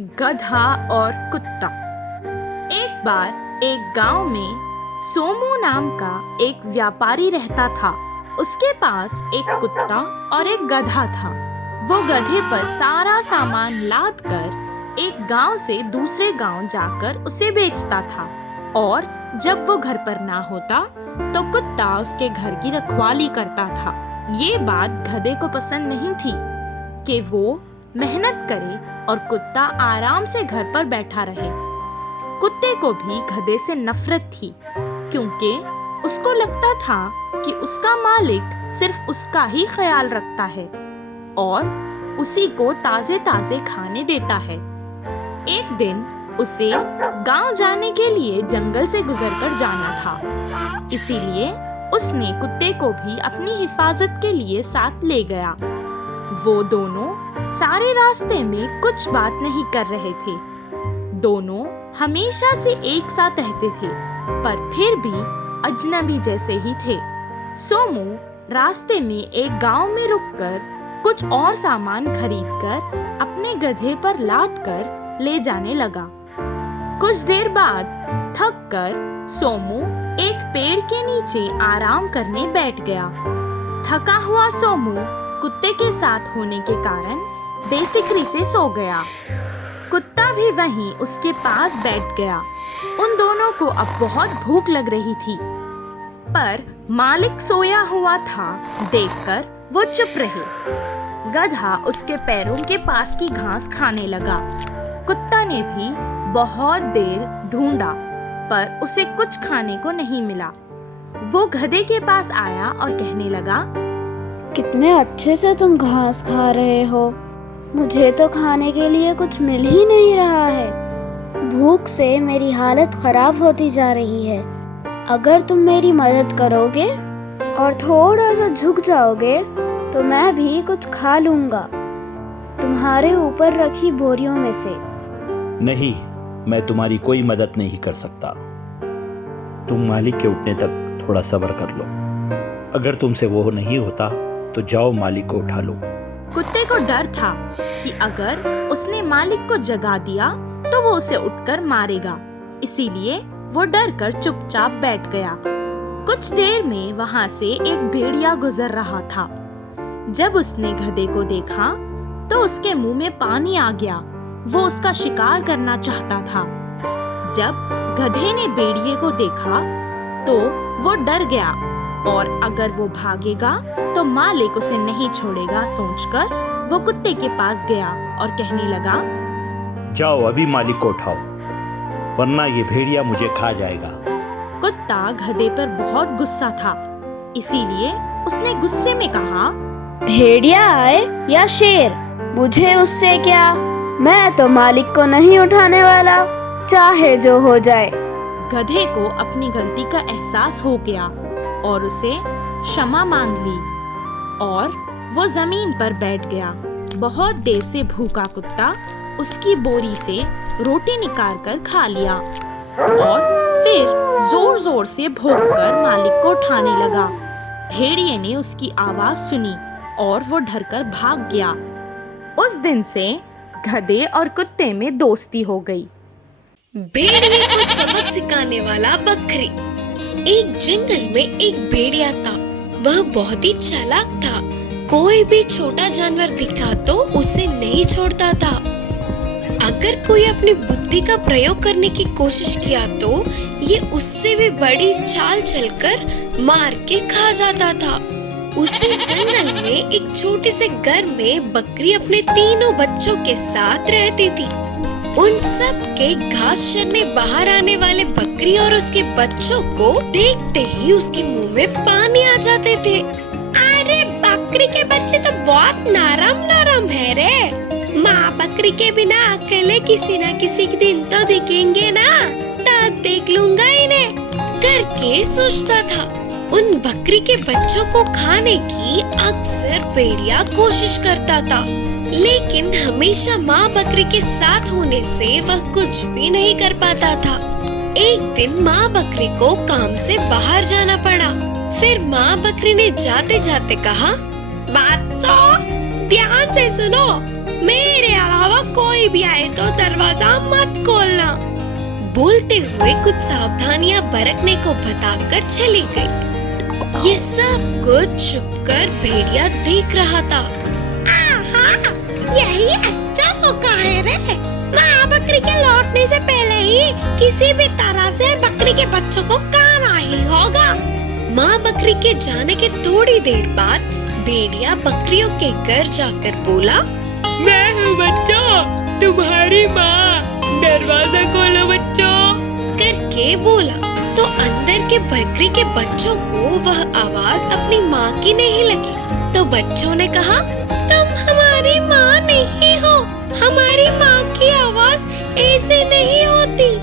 गधा और कुत्ता। एक बार एक गांव में सोमू नाम का एक व्यापारी रहता था। उसके पास एक कुत्ता और एक गधा था। वो गधे पर सारा सामान लाद कर एक गांव से दूसरे गांव जाकर उसे बेचता था, और जब वो घर पर ना होता तो कुत्ता उसके घर की रखवाली करता था। ये बात गधे को पसंद नहीं थी कि वो मेहनत करे और कुत्ता आराम से घर पर बैठा रहे। कुत्ते को भी गधे से नफरत थी, क्योंकि उसको लगता था कि उसका मालिक सिर्फ उसका ही ख्याल रखता है और उसी को ताजे ताजे खाने देता है। एक दिन उसे गांव जाने के लिए जंगल से गुजरकर जाना था, इसीलिए उसने कुत्ते को भी अपनी हिफाजत के लिए साथ ले गया। वो दोनों सारे रास्ते में कुछ बात नहीं कर रहे थे। दोनों हमेशा से एक साथ रहते थे, पर फिर भी अजनबी जैसे ही थे। सोमू रास्ते में एक गांव में रुककर कुछ और सामान खरीदकर अपने गधे पर लाद कर ले जाने लगा। कुछ देर बाद थक कर सोमू एक पेड़ के नीचे आराम करने बैठ गया। थका हुआ सोमू कुत्ते के साथ होने के कारण बेफिक्री से सो गया। कुत्ता भी वहीं उसके पास बैठ गया। उन दोनों को अब बहुत भूख लग रही थी, पर मालिक सोया हुआ था देखकर वो चुप रहे। गधा उसके पैरों के पास की घास खाने लगा। कुत्ता ने भी बहुत देर ढूंढा, पर उसे कुछ खाने को नहीं मिला। वो गधे के पास आया और कहने लगा, कितने अच्छे से तुम घास खा रहे हो, मुझे तो खाने के लिए कुछ मिल ही नहीं रहा है। भूख से मेरी हालत खराब होती जा रही है। अगर तुम मेरी मदद करोगे और थोड़ा सा झुक जाओगे तो मैं भी कुछ खा लूंगा, तुम्हारे ऊपर रखी बोरियों में से। नहीं, मैं तुम्हारी कोई मदद नहीं कर सकता। तुम मालिक के उठने तक थोड़ा सब्र कर लो। अगर तुमसे वो नहीं होता तो जाओ मालिक को उठा लो। कुत्ते को डर था कि अगर उसने मालिक को जगा दिया तो वो उसे उठकर मारेगा, इसीलिए वो डर कर चुपचाप बैठ गया। कुछ देर में वहाँ से एक भेड़िया गुजर रहा था। जब उसने गधे को देखा तो उसके मुंह में पानी आ गया। वो उसका शिकार करना चाहता था। जब गधे ने भेड़िए को देखा तो वो डर गया, और अगर वो भागेगा तो मालिक उसे नहीं छोड़ेगा सोचकर वो कुत्ते के पास गया और कहने लगा, जाओ अभी मालिक को उठाओ, वरना ये भेड़िया मुझे खा जाएगा। कुत्ता गधे पर बहुत गुस्सा था, इसीलिए उसने गुस्से में कहा, भेड़िया आए या शेर, मुझे उससे क्या, मैं तो मालिक को नहीं उठाने वाला, चाहे जो हो जाए। गधे को अपनी गलती का एहसास हो गया और उसे क्षमा मांग ली, और वो जमीन पर बैठ गया। बहुत देर से भूखा कुत्ता उसकी बोरी से रोटी निकाल कर खा लिया और फिर जोर जोर से भौंककर मालिक को उठाने लगा। भेड़िए ने उसकी आवाज सुनी और वो डरकर भाग गया। उस दिन से गधे और कुत्ते में दोस्ती हो गई। भेड़िए को सबक सिखाने वाला बकरी। एक जंगल में एक भेड़िया था। वह बहुत ही चालाक था। कोई भी छोटा जानवर दिखा तो उसे नहीं छोड़ता था। अगर कोई अपनी बुद्धि का प्रयोग करने की कोशिश किया तो ये उससे भी बड़ी चाल चलकर मार के खा जाता था। उसी जंगल में एक छोटे से घर में बकरी अपने तीनों बच्चों के साथ रहती थी। उन सब के घास चरने बाहर आने वाले बकरी और उसके बच्चों को देखते ही उसके मुंह में पानी आ जाते थे। अरे बकरी के बच्चे तो बहुत नरम नरम है रे। माँ बकरी के बिना अकेले किसी न किसी दिन तो दिखेंगे ना, तब देख लूंगा इन्हें करके सोचता था। उन बकरी के बच्चों को खाने की अक्सर भेड़िया कोशिश करता था, लेकिन हमेशा माँ बकरी के साथ होने से वह कुछ भी नहीं कर पाता था। एक दिन माँ बकरी को काम से बाहर जाना पड़ा। फिर माँ बकरी ने जाते जाते कहा, बच्चों ध्यान से सुनो, मेरे अलावा कोई भी आए तो दरवाजा मत खोलना। बोलते हुए कुछ सावधानियां बरतने को बताकर चली गई। ये सब कुछ छुपकर भेड़िया देख रहा था। आहा, यही अच्छा मौका है रे। माँ बकरी के लौटने से पहले ही किसी भी तरह से बकरी के बच्चों को खाना ही होगा। माँ बकरी के जाने के थोड़ी देर बाद भेड़िया बकरियों के घर जाकर बोला, मैं हूँ बच्चों, तुम्हारी माँ, दरवाजा खोलो बच्चों करके बोला। तो अंदर के बकरी के बच्चों को वह आवाज अपनी माँ की नहीं लगी। तो बच्चों ने कहा, तुम हमारी माँ नहीं हो, हमारी माँ की आवाज ऐसे नहीं होती।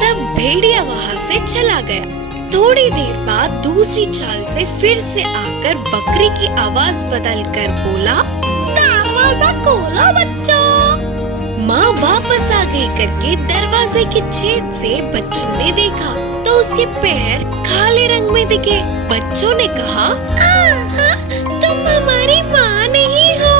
तब भेड़िया वहाँ से चला गया। थोड़ी देर बाद दूसरी चाल से फिर से आकर बकरी की आवाज बदलकर बोला, दरवाजा खोलो बच्चों। माँ वापस आ गई करके दरवाजे के छेद से बच्चों ने देखा तो उसके पैर काले रंग में दिखे। बच्चों ने कहा, तुम हमारी माँ नहीं हो,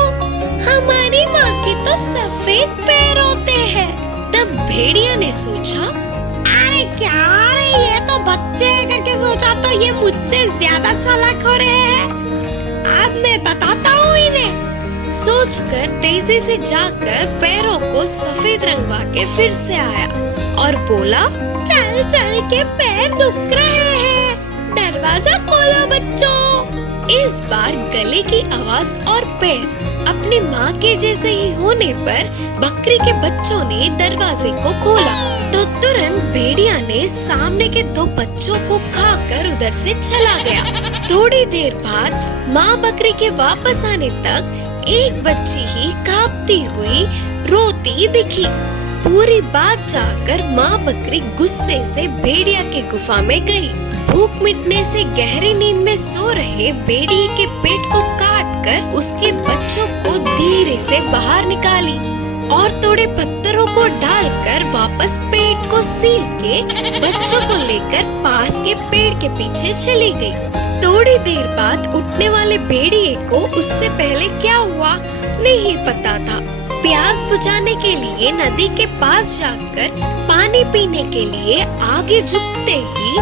हमारी माँ के तो सफेद पैर होते हैं। तब भेड़िया ने सोचा, अरे क्या रे, ये तो बच्चे करके सोचा तो ये मुझसे ज्यादा चालाक हो रहे हैं। अब मैं बताता हूँ इन्हें। सोचकर तेजी से जाकर पैरों को सफेद रंगवा के फिर से आया और बोला, चल चल के पैर दुख रहे हैं, दरवाजा खोलो बच्चों। इस बार गले की आवाज और पैर अपनी माँ के जैसे ही होने पर बकरी के बच्चों ने दरवाजे को खोला। तो तुरंत भेड़िया ने सामने के दो बच्चों को खाकर उधर से चला गया। थोड़ी देर बाद माँ बकरी के वापस आने तक एक बच्ची ही कांपती हुई रोती दिखी। पूरी बात जानकर माँ बकरी गुस्से से भेड़िया के गुफा में गई। भूख मिटने से गहरी नींद में सो रहे भेड़िए के पेट को काटकर उसके बच्चों को धीरे से बाहर निकाली और थोड़े पत्थरों को डालकर वापस पेट को सील के बच्चों को लेकर पास के पेड़ के पीछे चली गई। थोड़ी देर बाद उठने वाले भेड़िए को उससे पहले क्या हुआ नहीं पता था। प्यास बुझाने के लिए नदी के पास जाकर पानी पीने के लिए आगे झुकते ही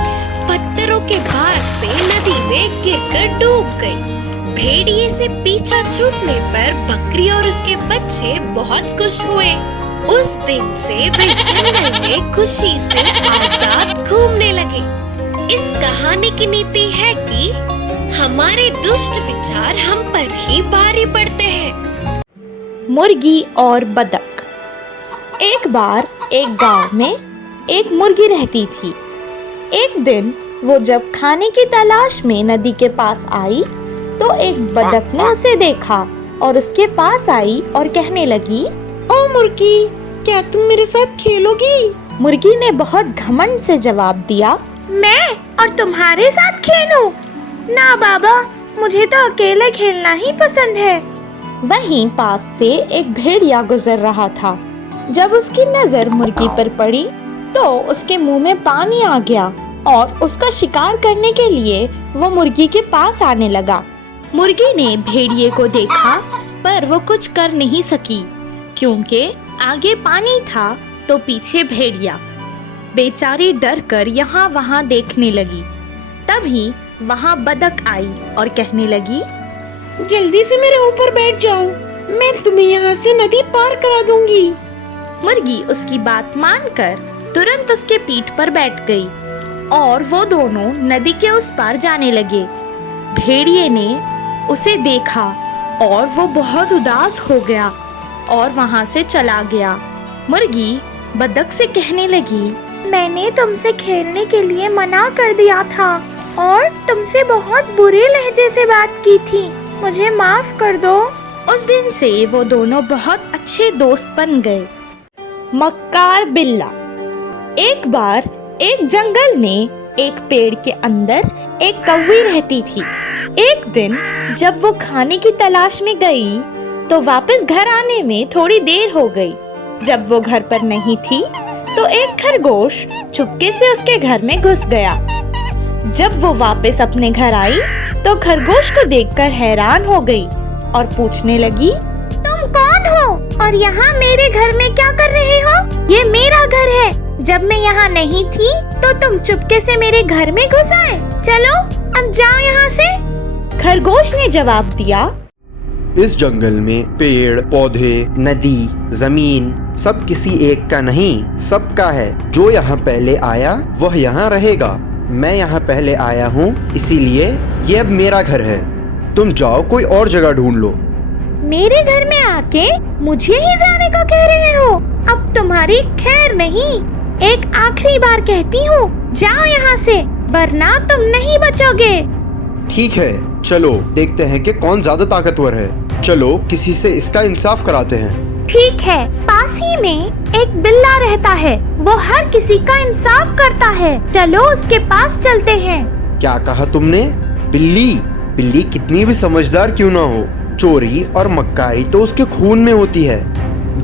पत्थरों के भार से नदी में गिरकर डूब गई। भेड़िए से पीछा छूटने पर बकरी और उसके बच्चे बहुत खुश हुए। उस दिन से वे जंगल में खुशी से आजाद घूमने लगे। इस कहानी की नीति है कि हमारे दुष्ट विचार हम पर ही भारी पड़ते हैं। मुर्गी और बतख। एक बार एक गांव में एक मुर्गी रहती थी। एक दिन वो जब खाने की तलाश में नदी के पास आई तो एक बतख ने उसे देखा और उसके पास आई और कहने लगी, ओ मुर्गी, क्या तुम मेरे साथ खेलोगी? मुर्गी ने बहुत घमंड से जवाब दिया, मैं और तुम्हारे साथ खेलूं? ना बाबा, मुझे तो अकेले खेलना ही पसंद है। वहीं पास से एक भेड़िया गुजर रहा था। जब उसकी नजर मुर्गी पर पड़ी तो उसके मुंह में पानी आ गया और उसका शिकार करने के लिए वो मुर्गी के पास आने लगा। मुर्गी ने भेड़िए को देखा पर वो कुछ कर नहीं सकी क्योंकि आगे पानी था तो पीछे भेड़िया। बेचारी डर कर यहाँ वहाँ देखने लगी। तभी वहाँ बतख आई और कहने लगी, जल्दी से मेरे ऊपर बैठ जाओ, मैं तुम्हें यहाँ से नदी पार करा दूंगी। मुर्गी उसकी बात मानकर तुरंत उसके पीठ पर बैठ गई और वो दोनों नदी के उस पार जाने लगे। भेड़िए ने उसे देखा और वो बहुत उदास हो गया और वहाँ से चला गया। मुर्गी बतख से कहने लगी, मैंने तुमसे खेलने के लिए मना कर दिया था और तुमसे बहुत बुरे लहजे से बात की थी, मुझे माफ कर दो। उस दिन से वो दोनों बहुत अच्छे दोस्त बन गए। मक्कार बिल्ला। एक बार एक जंगल में एक पेड़ के अंदर एक कौवी रहती थी। एक दिन जब वो खाने की तलाश में गई तो वापस घर आने में थोड़ी देर हो गई। जब वो घर पर नहीं थी तो एक खरगोश चुपके से उसके घर में घुस गया। जब वो वापस अपने घर आई तो खरगोश को देखकर हैरान हो गई और पूछने लगी, तुम कौन हो और यहाँ मेरे घर में क्या कर रहे हो? ये मेरा घर है। जब मैं यहाँ नहीं थी तो तुम चुपके से मेरे घर में घुस आए। चलो अब जाओ यहाँ से। खरगोश ने जवाब दिया, इस जंगल में पेड़ पौधे नदी जमीन सब किसी एक का नहीं, सबका है। जो यहाँ पहले आया वह यहाँ रहेगा। मैं यहाँ पहले आया हूँ, इसीलिए ये अब मेरा घर है। तुम जाओ कोई और जगह ढूंढ लो। मेरे घर में आके मुझे ही जाने को कह रहे हो? अब तुम्हारी खैर नहीं। एक आखिरी बार कहती हूँ, जाओ यहाँ से, वरना तुम नहीं बचोगे। ठीक है, चलो देखते हैं कि कौन ज्यादा ताकतवर है। चलो किसी से इसका इंसाफ कराते हैं। ठीक है, पास ही में एक बिल्ला रहता है, वो हर किसी का इंसाफ करता है। चलो उसके पास चलते हैं। क्या कहा तुमने? बिल्ली? बिल्ली कितनी भी समझदार क्यों ना हो, चोरी और मक्कारी तो उसके खून में होती है।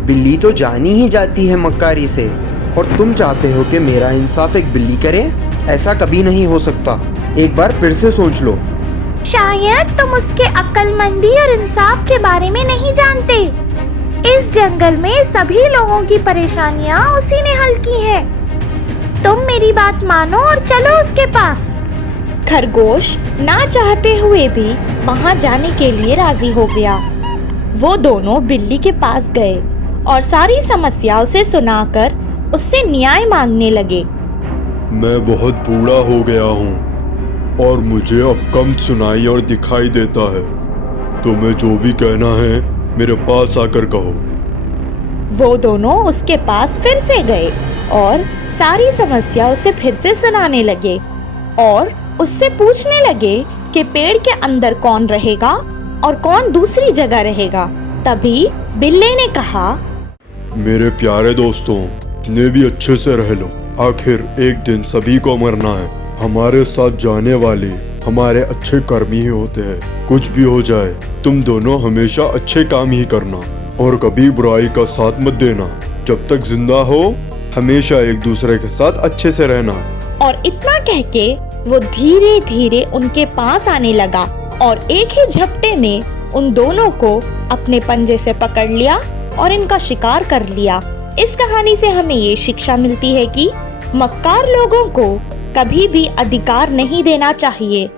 बिल्ली तो जानी ही जाती है मक्कारी से, और तुम चाहते हो कि मेरा इंसाफ एक बिल्ली करे? ऐसा कभी नहीं हो सकता। एक बार फिर से सोच लो। शायद तुम उसके अक्लमंदी और इंसाफ के बारे में नहीं जानते। इस जंगल में सभी लोगों की परेशानियाँ उसी ने हल की है। तुम मेरी बात मानो और चलो उसके पास। खरगोश ना चाहते हुए भी वहां जाने के लिए राजी हो गया। वो दोनों बिल्ली के पास गए और सारी समस्या उसे सुनाकर उससे न्याय मांगने लगे। मैं बहुत बूढ़ा हो गया हूँ और मुझे अब कम सुनाई और दिखाई देता है। तुम्हें जो भी कहना है मेरे पास आकर कहो। वो दोनों उसके पास फिर से गए और सारी समस्या उसे फिर से सुनाने लगे और उससे पूछने लगे कि पेड़ के अंदर कौन रहेगा और कौन दूसरी जगह रहेगा। तभी बिल्ली ने कहा, मेरे प्यारे दोस्तों, इतने भी अच्छे से रह लो। आखिर एक दिन सभी को मरना है। हमारे साथ जाने वाले हमारे अच्छे कर्मी ही होते हैं। कुछ भी हो जाए, तुम दोनों हमेशा अच्छे काम ही करना और कभी बुराई का साथ मत देना। जब तक जिंदा हो हमेशा एक दूसरे के साथ अच्छे से रहना। और इतना कह के वो धीरे धीरे उनके पास आने लगा और एक ही झपटे में उन दोनों को अपने पंजे से पकड़ लिया और इनका शिकार कर लिया। इस कहानी से हमें ये शिक्षा मिलती है कि मक्कार लोगों को कभी भी अधिकार नहीं देना चाहिए